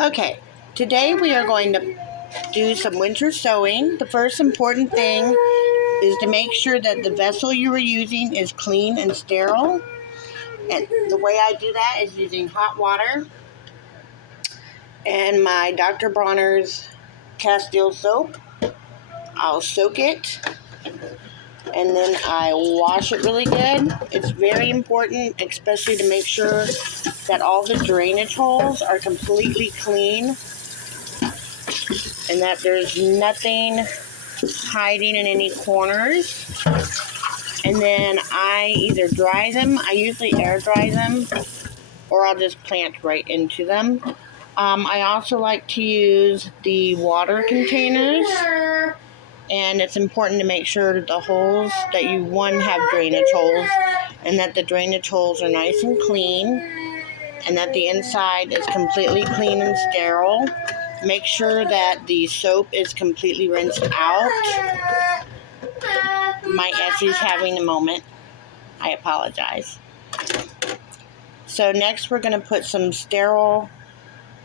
Okay, today we are going to do some winter sowing. The first important thing is to make sure that the vessel you are using is clean and sterile. And the way I do that is using hot water and my Dr. Bronner's Castile soap. I'll soak it and then I wash it really good. It's very important, especially to make sure that all the drainage holes are completely clean and that there's nothing hiding in any corners. And then I either dry them, I usually air dry them, or I'll just plant right into them. I also like to use the water containers, and it's important to make sure that the holes that you have drainage holes, and that the drainage holes are nice and clean, and that the inside is completely clean and sterile. Make sure that the soap is completely rinsed out. My Essie's having a moment. I apologize. So next we're going to put some sterile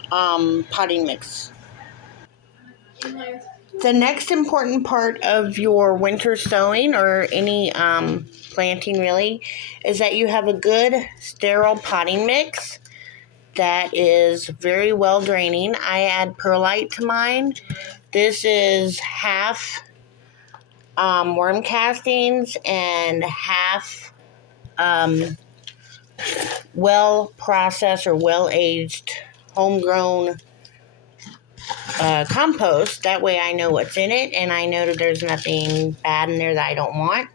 potting mix. The next important part of your winter sowing, or any planting really, is that you have a good sterile potting mix that is very well draining. I add perlite to mine. This is half worm castings and half well processed or well aged homegrown compost. That way I know what's in it and I know that there's nothing bad in there that I don't want.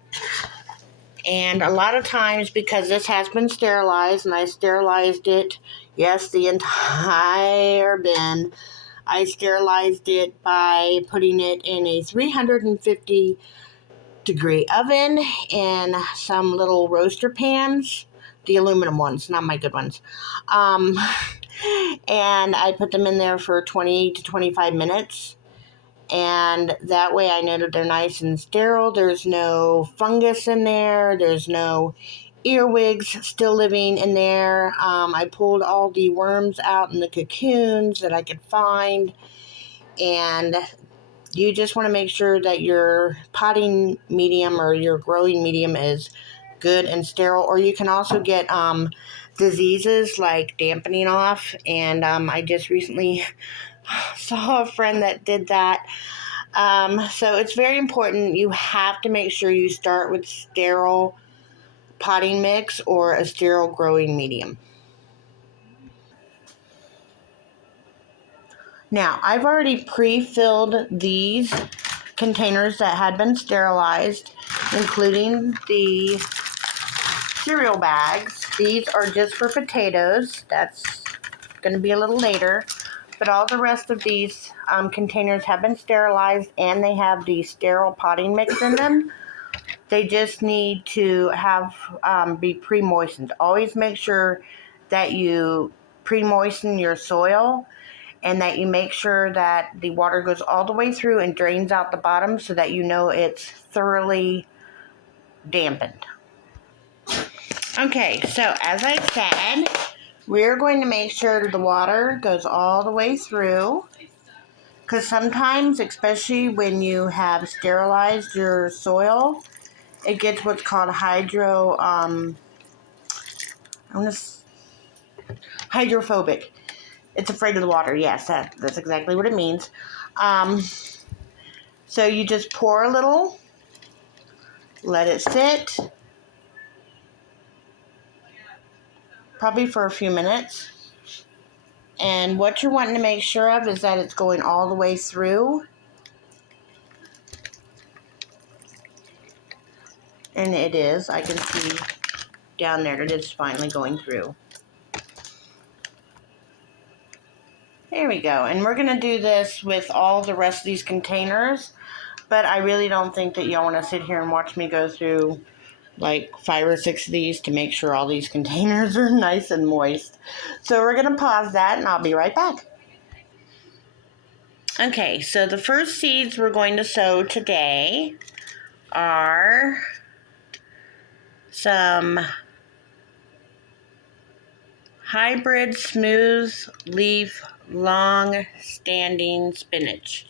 And a lot of times, because this has been sterilized, and I sterilized it, yes, the entire bin, I sterilized it by putting it in a 350 degree oven and some little roaster pans, the aluminum ones, not my good ones. And I put them in there for 20 to 25 minutes. And that way I know that they're nice and sterile. There's no fungus in there. There's no earwigs still living in there. I pulled all the worms out in the cocoons that I could find. And you just want to make sure that your potting medium or your growing medium is good and sterile. Or you can also get diseases like dampening off. And I just recently saw a friend that did that. So it's very important. You have to make sure you start with sterile potting mix or a sterile growing medium. Now, I've already pre-filled these containers that had been sterilized, including the cereal bags. These are just for potatoes. That's going to be a little later. But all the rest of these containers have been sterilized, and they have the sterile potting mix in them. They just need to have be pre-moistened. Always make sure that you pre-moisten your soil, and that you make sure that the water goes all the way through and drains out the bottom, so that you know it's thoroughly dampened. Okay, so as I said, we're going to make sure the water goes all the way through, because sometimes, especially when you have sterilized your soil, it gets what's called hydrophobic. It's afraid of the water. Yes, that's exactly what it means. So you just pour a little, let it sit, probably for a few minutes. And what you're wanting to make sure of is that it's going all the way through. And it is. I can see down there that it's finally going through. There we go. And we're going to do this with all the rest of these containers. But I really don't think that y'all want to sit here and watch me go through like 5 or 6 of these to make sure all these containers are nice and moist. So we're going to pause that and I'll be right back. Okay, so the first seeds we're going to sow today are some hybrid smooth leaf long-standing spinach.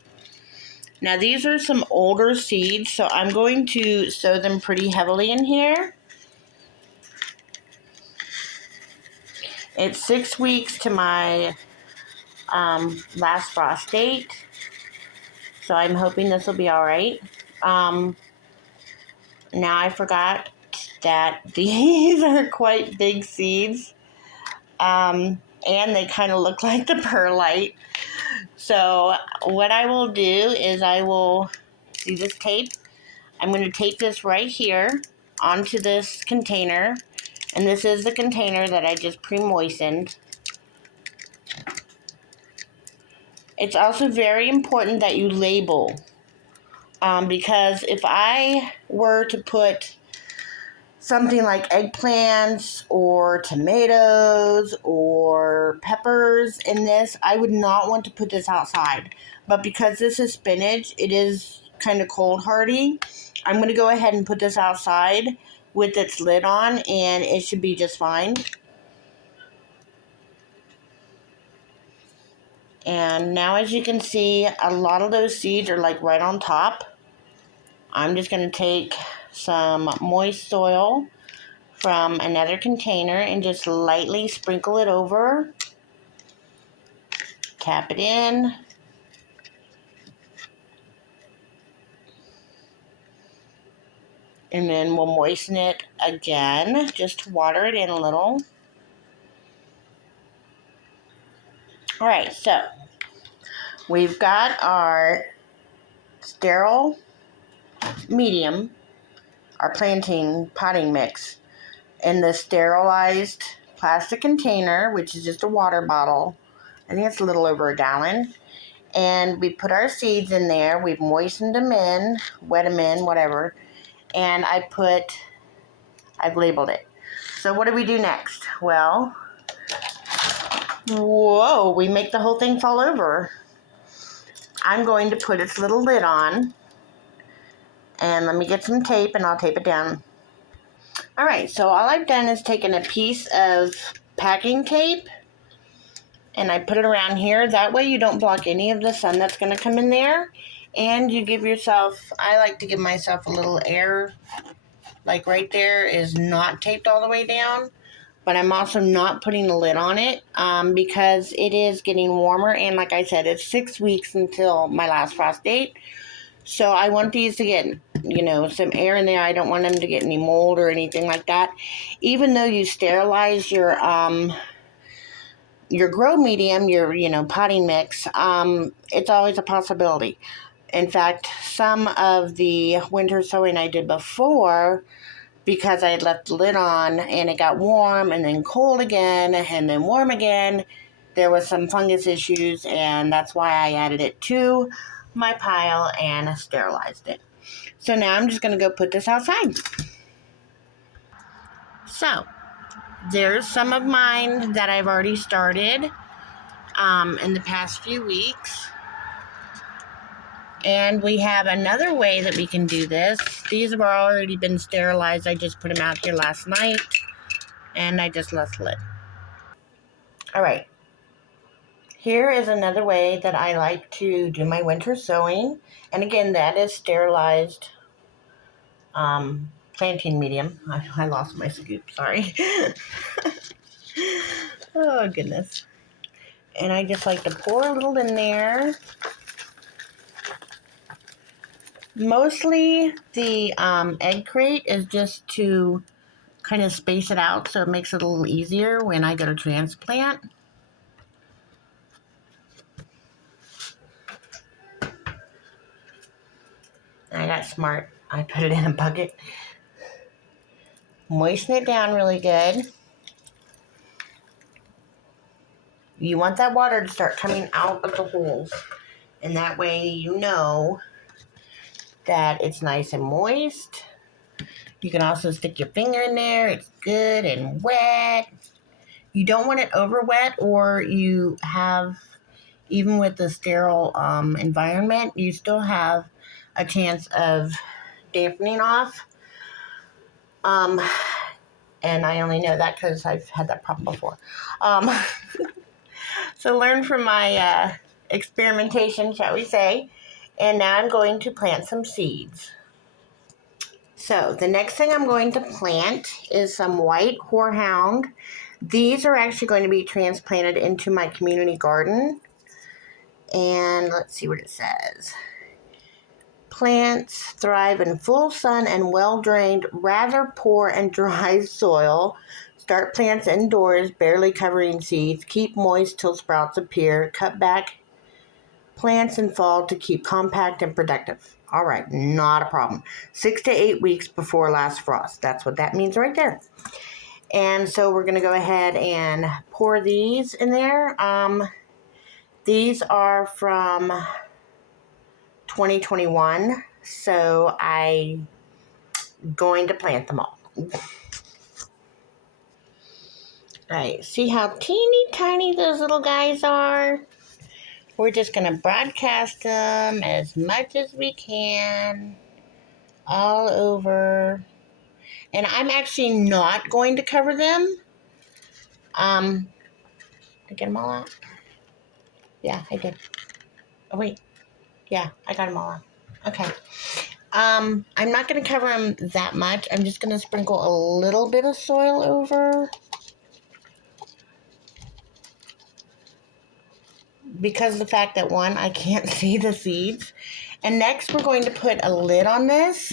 Now these are some older seeds, so I'm going to sow them pretty heavily in here. It's 6 weeks to my last frost date, so I'm hoping this will be all right. Now I forgot that these are quite big seeds, and they kind of look like the perlite. So what I will do is I will see this tape. I'm going to tape this right here onto this container, and this is the container that I just pre-moistened. It's also very important that you label, because if I were to put something like eggplants or tomatoes or peppers in this, I would not want to put this outside. But because this is spinach, it is kind of cold hardy. I'm going to go ahead and put this outside with its lid on, and it should be just fine. And now, as you can see, a lot of those seeds are like right on top. I'm just going to take some moist soil from another container and just lightly sprinkle it over. Tap it in. And then we'll moisten it again, just to water it in a little. All right, so we've got our sterile medium, our planting potting mix, in the sterilized plastic container, which is just a water bottle. I think it's a little over a gallon. And we put our seeds in there. We've moistened them in, wet them in, whatever. And I've labeled it. So what do we do next? Well, whoa, we make the whole thing fall over. I'm going to put its little lid on. And let me get some tape and I'll tape it down. All right, so all I've done is taken a piece of packing tape and I put it around here. That way you don't block any of the sun that's going to come in there. And you give yourself, I like to give myself a little air, like right there is not taped all the way down. But I'm also not putting the lid on it because it is getting warmer. And like I said, it's 6 weeks until my last frost date. So I want these to get, some air in there. I don't want them to get any mold or anything like that. Even though you sterilize your grow medium, your potting mix, it's always a possibility. In fact, some of the winter sowing I did before, because I had left the lid on and it got warm and then cold again and then warm again, there was some fungus issues, and that's why I added it to my pile and sterilized it. So now I'm just going to go put this outside. So there's some of mine that I've already started in the past few weeks. And we have another way that we can do this. These have already been sterilized. I just put them out here last night and I just left the lid. All right. Here is another way that I like to do my winter sowing. And again, that is sterilized planting medium. I lost my scoop, sorry. Oh, goodness. And I just like to pour a little in there. Mostly the egg crate is just to kind of space it out so it makes it a little easier when I go to transplant. I got smart. I put it in a bucket. Moisten it down really good. You want that water to start coming out of the holes. And that way you know that it's nice and moist. You can also stick your finger in there. It's good and wet. You don't want it over wet, or you have, even with the sterile environment, you still have a chance of dampening off. And I only know that because I've had that problem before. So learn from my experimentation, shall we say. And now I'm going to plant some seeds. So the next thing I'm going to plant is some white horehound. These are actually going to be transplanted into my community garden. And let's see what it says. Plants thrive in full sun and well-drained, rather poor and dry soil. Start plants indoors, barely covering seeds. Keep moist till sprouts appear. Cut back plants in fall to keep compact and productive. All right, not a problem. 6 to 8 weeks before last frost. That's what that means right there. And so we're going to go ahead and pour these in there. These are from 2021, so I'm going to plant them all. Alright, see how teeny tiny those little guys are? We're just going to broadcast them as much as we can all over. And I'm actually not going to cover them. Did I get them all out? Yeah, I did. Oh, wait. Yeah, I got them all out. Okay. I'm not going to cover them that much. I'm just going to sprinkle a little bit of soil over. Because of the fact that, one, I can't see the seeds. And next we're going to put a lid on this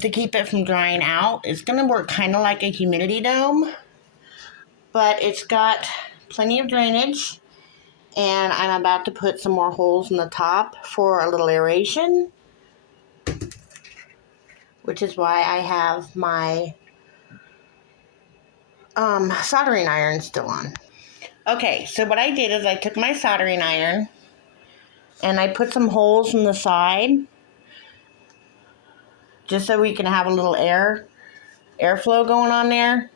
to keep it from drying out. It's going to work kind of like a humidity dome, but it's got plenty of drainage. And I'm about to put some more holes in the top for a little aeration, which is why I have my soldering iron still on. Okay, so what I did is I took my soldering iron and I put some holes in the side just so we can have a little airflow going on there.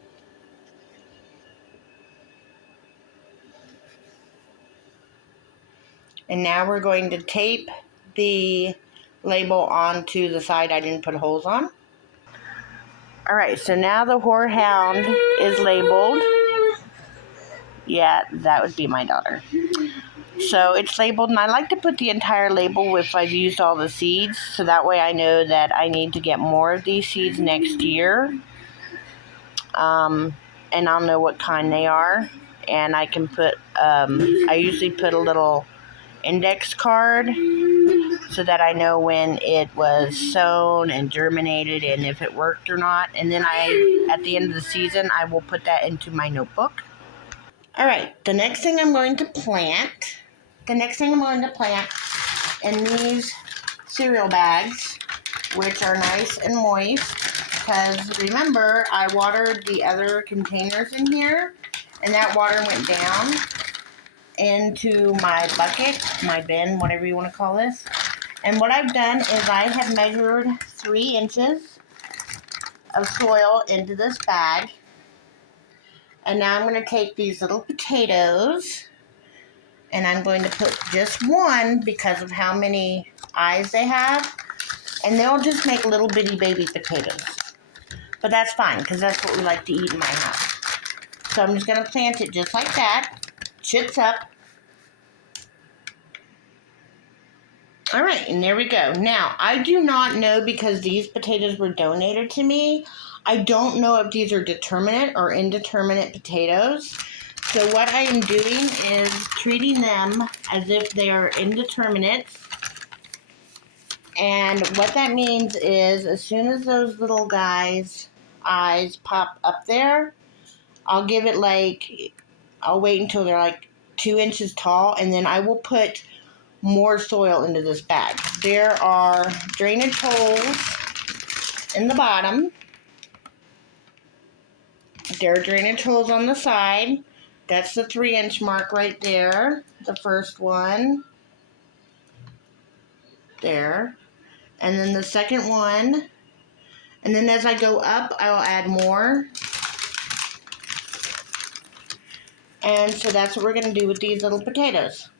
And now we're going to tape the label onto the side I didn't put holes on. Alright, so now the horehound is labeled. Yeah, that would be my daughter. So it's labeled, and I like to put the entire label if I've used all the seeds, so that way I know that I need to get more of these seeds next year. And I'll know what kind they are. And I can put, I usually put a little index card so that I know when it was sown and germinated and if it worked or not. And then at the end of the season, I will put that into my notebook. All right, the next thing I'm going to plant in these cereal bags, which are nice and moist, because remember, I watered the other containers in here, and that water went down into my bucket, my bin, whatever you want to call this. And what I've done is I have measured 3 inches of soil into this bag. And now I'm going to take these little potatoes, and I'm going to put just one because of how many eyes they have. And they'll just make little bitty baby potatoes. But that's fine, because that's what we like to eat in my house. So I'm just going to plant it just like that. Chits up. All right, and there we go. Now, I do not know, because these potatoes were donated to me, I don't know if these are determinate or indeterminate potatoes. So what I am doing is treating them as if they are indeterminate. And what that means is as soon as those little guys' eyes pop up there, I'll give it I'll wait until they're like 2 inches tall, and then I will put more soil into this bag. There are drainage holes in the bottom. There are drainage holes on the side. That's the 3-inch mark right there. The first one. There. And then the second one. And then as I go up, I will add more. And so that's what we're going to do with these little potatoes.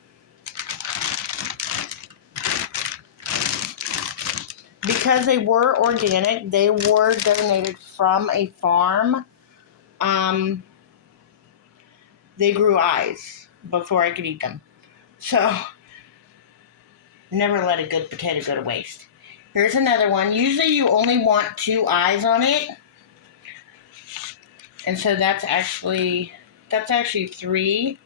Because they were organic, they were donated from a farm. they grew eyes before I could eat them. So never let a good potato go to waste. Here's another one. Usually you only want 2 eyes on it. And so that's actually 3.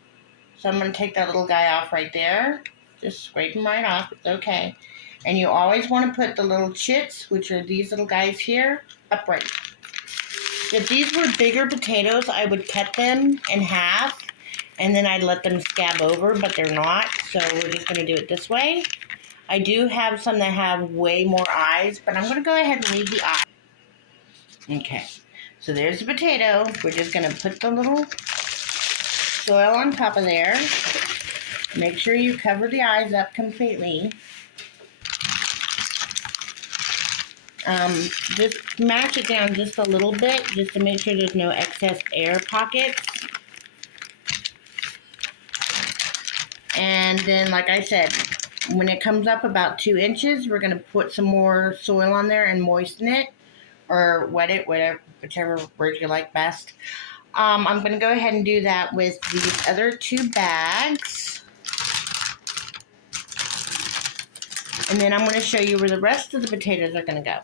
So I'm going to take that little guy off right there. Just scrape him right off. It's okay. And you always want to put the little chits, which are these little guys here, upright. If these were bigger potatoes, I would cut them in half and then I'd let them scab over, but they're not. So we're just going to do it this way. I do have some that have way more eyes, but I'm going to go ahead and leave the eye. Okay. So there's the potato. We're just going to put the little soil on top of there. Make sure you cover the eyes up completely. Just mash it down just a little bit, just to make sure there's no excess air pockets. And then, like I said, when it comes up about 2 inches, we're going to put some more soil on there and moisten it, or wet it, whichever word you like best. I'm going to go ahead and do that with these other 2 bags. And then I'm going to show you where the rest of the potatoes are going to go.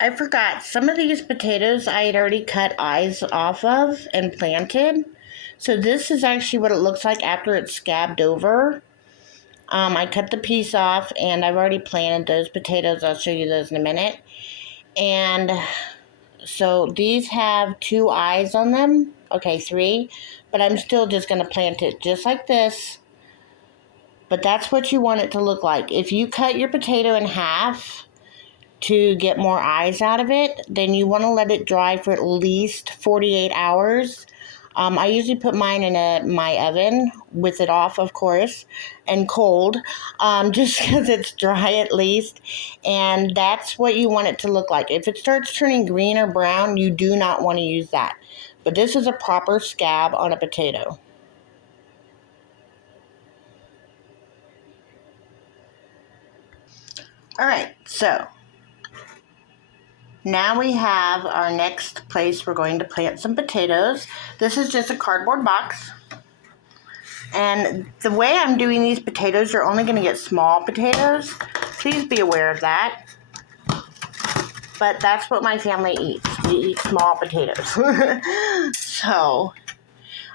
I forgot, some of these potatoes I had already cut eyes off of and planted. So this is actually what it looks like after it's scabbed over. I cut the piece off and I've already planted those potatoes. I'll show you those in a minute. And so these have 2 eyes on them. Okay, 3. But I'm still just going to plant it just like this. But that's what you want it to look like. If you cut your potato in half to get more eyes out of it, then you want to let it dry for at least 48 hours. I usually put mine in my oven with it off, of course, and cold, just because it's dry at least. And that's what you want it to look like. If it starts turning green or brown, you do not want to use that. But this is a proper scab on a potato. All right, so now we have our next place we're going to plant some potatoes. This is just a cardboard box. And the way I'm doing these potatoes, you're only going to get small potatoes. Please be aware of that. But that's what my family eats. We eat small potatoes. So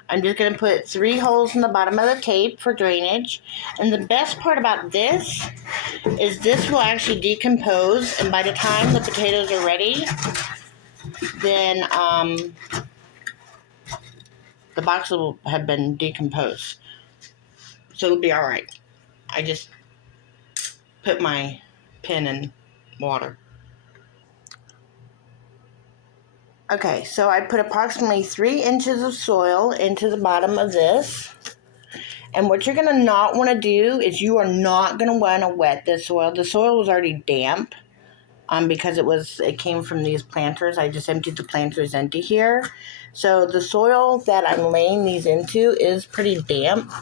I'm just going to put 3 holes in the bottom of the tape for drainage. And the best part about this is this will actually decompose. And by the time the potatoes are ready, then the box will have been decomposed. So it'll be all right. I just put my pen in water. Okay, so I put approximately 3 inches of soil into the bottom of this. And what you're going to not want to do is you are not going to want to wet this soil. The soil was already damp because it came from these planters. I just emptied the planters into here. So the soil that I'm laying these into is pretty damp.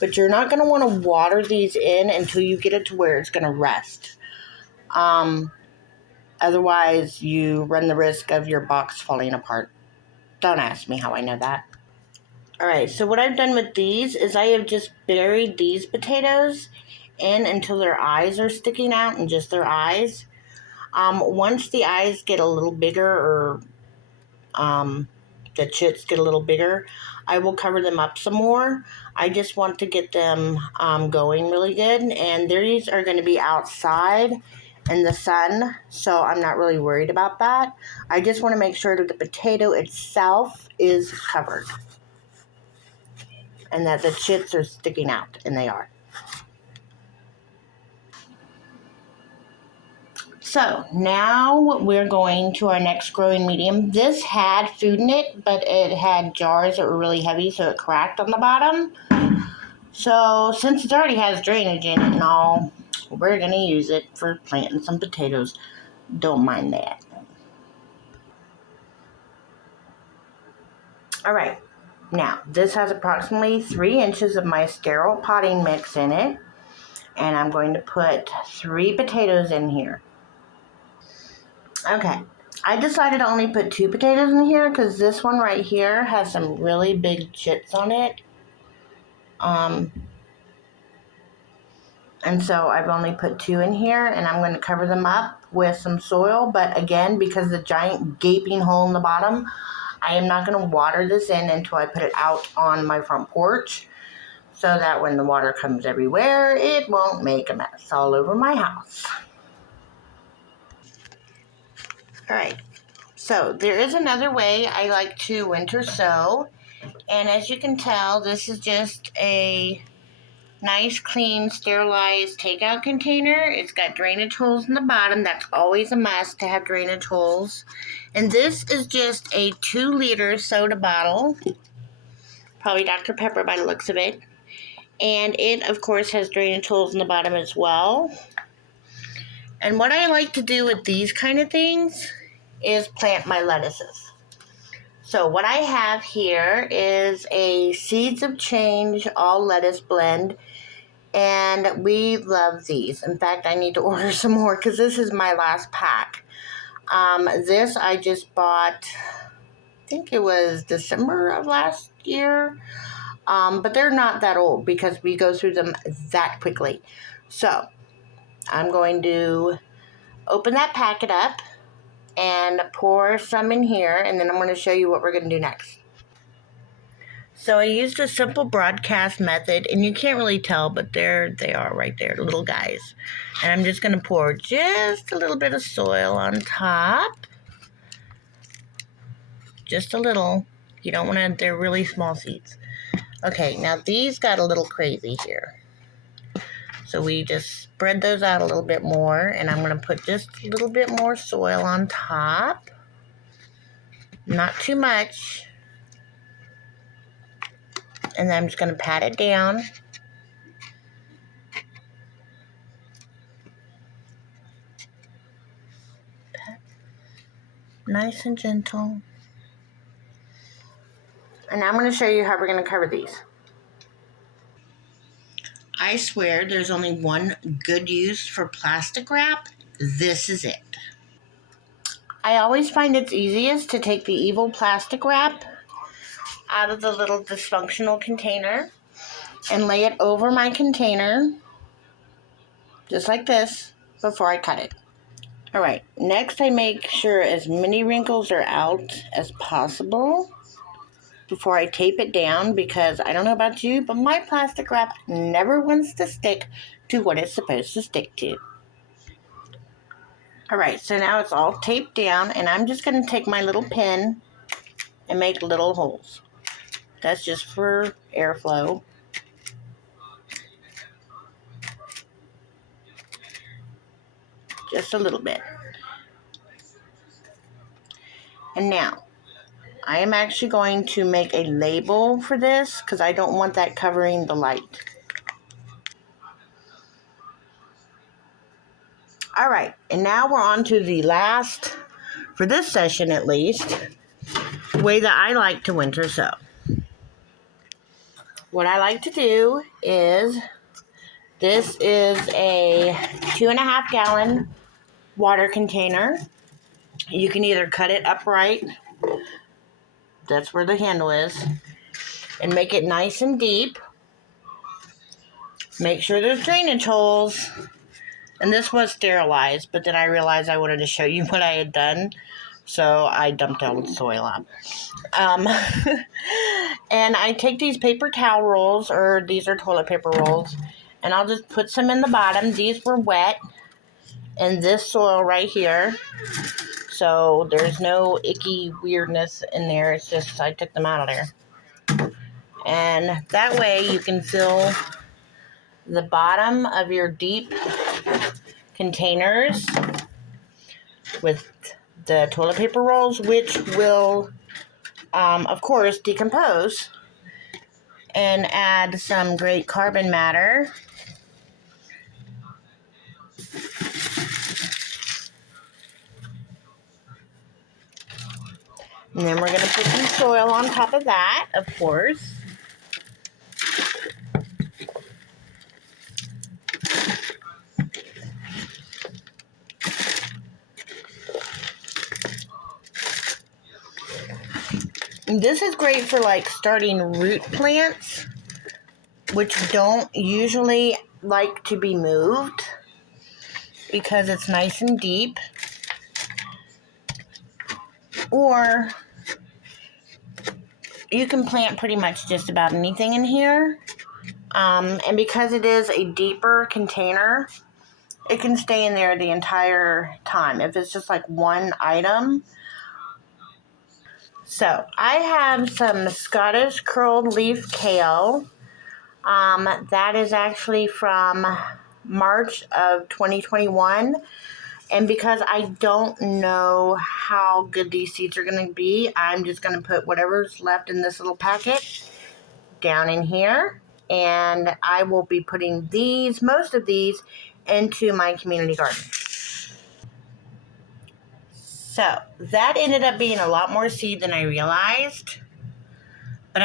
But you're not going to want to water these in until you get it to where it's going to rest. Otherwise, you run the risk of your box falling apart. Don't ask me how I know that. All right, so what I've done with these is I have just buried these potatoes in until their eyes are sticking out and just their eyes. Once the eyes get a little bigger or the chits get a little bigger, I will cover them up some more. I just want to get them going really good. And these are going to be outside in the sun, so I'm not really worried about that. I just want to make sure that the potato itself is covered and that the chits are sticking out, and they are. So now we're going to our next growing medium. This had food in it, but it had jars that were really heavy, so it cracked on the bottom. So since it already has drainage in it and all, we're going to use it for planting some potatoes. Don't mind that. All right. Now, this has approximately 3 inches of my sterile potting mix in it. And I'm going to put 3 potatoes in here. Okay. I decided to only put 2 potatoes in here because this one right here has some really big chits on it. And so I've only put 2 in here, and I'm going to cover them up with some soil. But again, because the giant gaping hole in the bottom, I am not going to water this in until I put it out on my front porch, so that when the water comes everywhere, it won't make a mess all over my house. All right, so there is another way I like to winter sow, and as you can tell, this is just a nice, clean, sterilized takeout container. It's got drainage holes in the bottom. That's always a must to have drainage holes. And this is just a 2-liter soda bottle, probably Dr. Pepper by the looks of it. And it, of course, has drainage holes in the bottom as well. And what I like to do with these kind of things is plant my lettuces. So what I have here is a Seeds of Change all lettuce blend. And we love these. In fact, I need to order some more because this is my last pack. This I just bought, I think it was December of last year. But they're not that old because we go through them that quickly. So I'm going to open that packet up and pour some in here, and then I'm going to show you what we're going to do next. So I used a simple broadcast method, and you can't really tell, but there they are right there, little guys. And I'm just going to pour just a little bit of soil on top. Just a little. You don't want to, they're really small seeds. Okay, now these got a little crazy here. So we just spread those out a little bit more, and I'm going to put just a little bit more soil on top. Not too much. And then I'm just going to pat it down. Nice and gentle. And now I'm going to show you how we're going to cover these. I swear there's only one good use for plastic wrap. This is it. I always find it's easiest to take the evil plastic wrap out of the little dysfunctional container and lay it over my container, just like this, before I cut it. All right, next I make sure as many wrinkles are out as possible before I tape it down, because I don't know about you, but my plastic wrap never wants to stick to what it's supposed to stick to. All right, so now it's all taped down, and I'm just going to take my little pin and make little holes. That's just for airflow. Just a little bit. And now, I am actually going to make a label for this because I don't want that covering the light. All right, and now we're on to the last, for this session at least, way that I like to winter sow. What I like to do is, this is a 2.5 gallon water container. You can either cut it upright, that's where the handle is, and make it nice and deep. Make sure there's drainage holes. And this was sterilized, but then I realized I wanted to show you what I had done, so I dumped all the soil out. And I take these paper towel rolls, or these are toilet paper rolls, and I'll just put some in the bottom. These were wet, and this soil right here, so there's no icky weirdness in there. It's just I took them out of there. And that way you can fill the bottom of your deep containers with the toilet paper rolls, which will, of course, decompose and add some great carbon matter. And then we're going to put some soil on top of that, of course. This is great for like starting root plants, which don't usually like to be moved because it's nice and deep. Or you can plant pretty much just about anything in here. And because it is a deeper container, it can stay in there the entire time if it's just like one item. So I have some Scottish curled leaf kale. That is actually from March of 2021. And because I don't know how good these seeds are going to be, I'm just going to put whatever's left in this little packet down in here. And I will be putting most of these, into my community garden. So that ended up being a lot more seed than I realized. But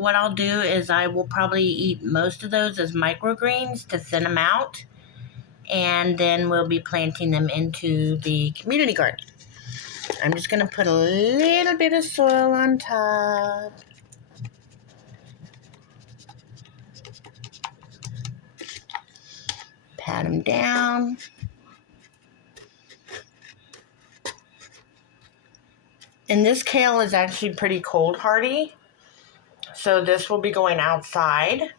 what I'll do is I will probably eat most of those as microgreens to thin them out. And then we'll be planting them into the community garden. I'm just going to put a little bit of soil on top. Pat them down. And this kale is actually pretty cold hardy. So this will be going outside.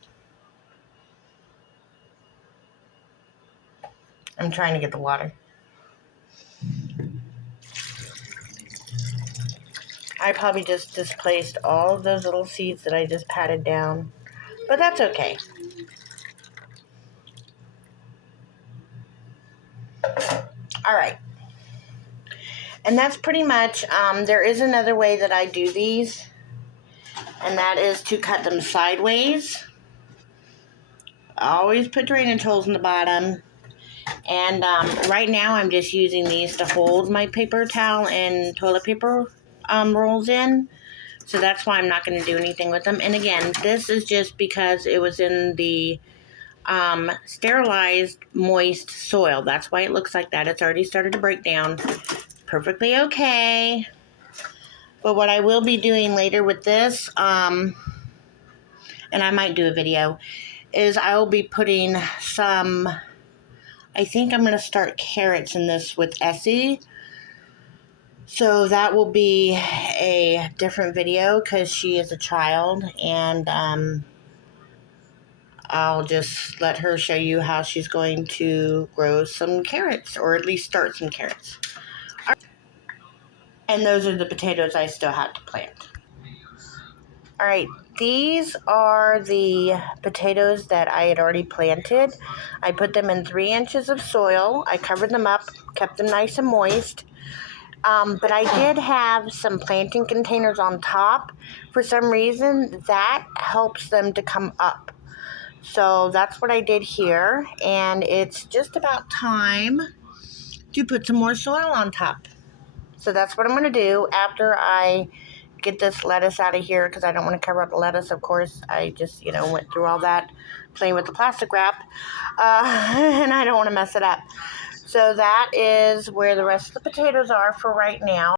I'm trying to get the water. I probably just displaced all of those little seeds that I just patted down. But that's okay. All right. And that's pretty much, there is another way that I do these. And that is to cut them sideways. I always put drainage holes in the bottom. And right now I'm just using these to hold my paper towel and toilet paper rolls in. So that's why I'm not going to do anything with them. And again, this is just because it was in the sterilized, moist soil. That's why it looks like that. It's already started to break down. Perfectly okay. But what I will be doing later with this, and I might do a video, is I will be putting some, I think I'm going to start carrots in this with Essie. So that will be a different video because she is a child, and I'll just let her show you how she's going to grow some carrots, or at least start some carrots. And those are the potatoes I still have to plant. All right, these are the potatoes that I had already planted. I put them in 3 inches of soil. I covered them up, kept them nice and moist. But I did have some planting containers on top. For some reason, that helps them to come up. So that's what I did here. And it's just about time to put some more soil on top. So that's what I'm going to do after I get this lettuce out of here, because I don't want to cover up the lettuce, of course. I just, went through all that playing with the plastic wrap. And I don't want to mess it up. So that is where the rest of the potatoes are for right now.